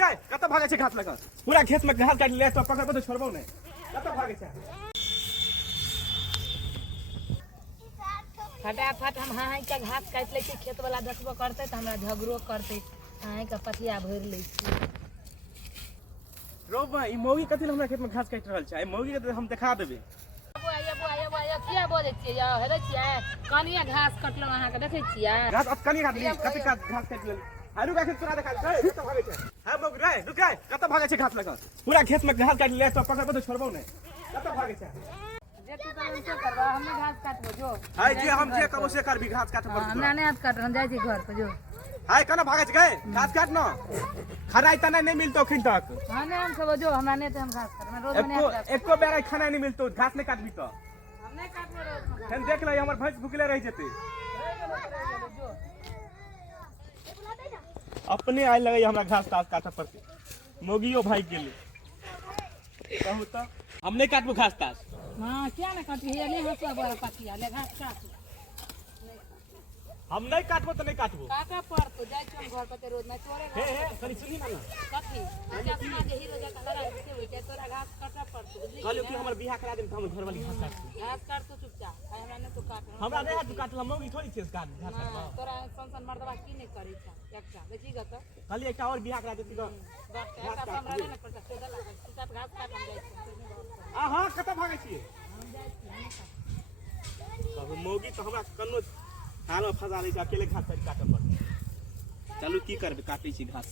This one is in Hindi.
काय कत भागे छे घास लगा पूरा खेत में घास काट ले तो पकड़ तो छोड़बो नहीं कत भागे छे फटाफट हम हाई का घास काट ले खेत वाला देखबो करते त हमरा झगड़ो करते हाई का पथिया भर ले रो भाई मौगी कथि हमरा खेत में घास काट रहल छै मौगी के हम दिखा देबे किया बोले छियै या हेरे छियै कनिया घास कटलो अहाँ के देखै छियै घास कनी काट ली कथि का घास काट ले आलू का खेत चुरा देखा रे कत भागे छे हां मौगी रे रुक रे कत भागे छे घास लगा पूरा खेत में घास काट ले तो पकड़ तो छोड़बो नहीं कत भागे छे जे तू करन से करबा हमें घास काटबो जो हाय जे हम जे कबो से करबी घास काट पर हमरा नहीं हाथ काट हम जाय छी घर पे जो हाय कना भागे छे गए घास काट न खाना इतना नहीं मिलतो खिन तक हां नहीं हम सब जो हमरा नहीं हम घास काट मैं रोज में एको बेरा खाना नहीं मिलतो घास नहीं काटबी तो हम नहीं काटबो रोज में हम देख ले हमर भैंस भूखले रह जेते अपने आइ लगे हमरा घास तास काटे पड़ते मोगियो भाई के लिए कहू तो हम नहीं काटबो घास तास हां क्या ना काटी है ले हंसवा बड़ा पतिया ले घास काट हम नहीं काटबो तो नहीं काटबो काका पर तो जाय छी घर पे रोज में चोरे हे हे कनी सुनी ना कथी क्या अपना जे हीरो जका लड़ा के होय छै तोरा घास काटा पड़तो कहलियो कि हमर बियाह करा दे हम घर वाली घास काट घास काट तो चुपचाप हमरा ने तो काट हमरा नहीं हाथ काटला मौगी थोड़ी छे काट घास काट तोरा संसन मर्दवा की नहीं करै छै एकटा बेची गत कहलियो एकटा और बियाह करा देती तो बस एकटा हमरा ने करता से दला चुपचाप घास काट हम जाय छी आ हां कत भागे छी हम जाय छी कहू मौगी तो हमरा कन्नो हाल में फसा लै छै अकेले घास काटे पड़ चलू की करबे काटै छी घास